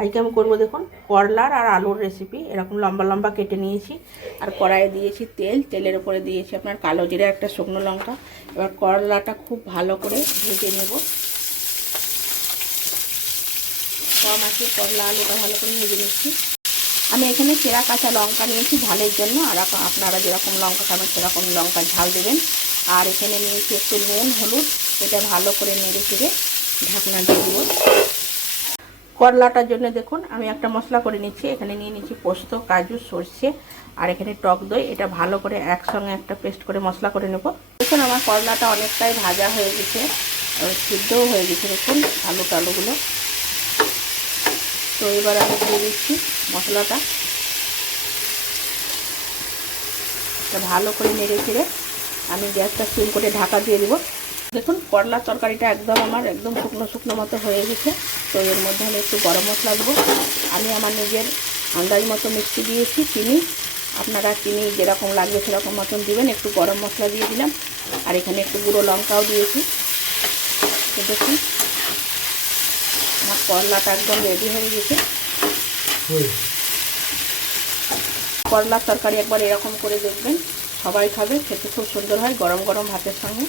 আজকে আমি করবো দেখুন করলার আর আলুর রেসিপি। এরকম লম্বা লম্বা কেটে নিয়েছি আর কড়াইয়ে দিয়েছি তেল। তেলের উপরে দিয়েছি আপনার কালো জিরা, একটা শুকনো লঙ্কা। এবার করলাটা খুব ভালো করে ভেজে নেব। কম আছে করলা আলুটা ভালো করে ভেজে নিচ্ছি। আমি এখানে চেরা কাঁচা লঙ্কা নিয়েছি ঝালের জন্য, আর আপনারা যেরকম লঙ্কা খাবেন সেরকম লঙ্কা ঝাল দেবেন। আর এখানে নিয়েছি একটু নুন, হলুদ। এটা ভালো করে নেড়ে চেড়ে ঢাকনা দিয়ে দেবো। করলাটার জন্য দেখুন আমি একটা মশলা করে নিচ্ছি। এখানে নিয়ে নিচ্ছি পোস্ত, কাজু, সর্ষে আর এখানে টক দই। এটা ভালো করে একসঙ্গে একটা পেস্ট করে মশলা করে নেব। দেখুন আমার করলাটা অনেকটাই ভাজা হয়ে গেছে, সিদ্ধও হয়ে গেছে দেখুন আলু টালুগুলো। তো এবার আমি দিয়ে দিচ্ছি মশলাটা। ভালো করে নেড়ে চেড়ে আমি গ্যাসটা সিম করে ঢাকা দিয়ে দেবো। দেখুন করলার তরকারিটা আমার একদম শুকনো শুকনো মতো হয়ে গেছে। তো এর মধ্যে আমি একটু গরম মশলা দেবো। আমি আমার নিজের আন্দাজ মতো মিষ্টি দিয়েছি, চিনি। আপনারা চিনি যেরকম লাগবে সেরকম মতন দিবেন। একটু গরম মশলা দিয়ে দিলাম আর এখানে একটু গুঁড়ো লঙ্কাও দিয়েছি। তো দেখুন আমার করলাটা একদম রেডি হয়ে গেছে। করলার তরকারি একবার এরকম করে দেখবেন, সবাই খাবে, খেতে খুব সুন্দর হয় গরম গরম ভাতের সঙ্গে।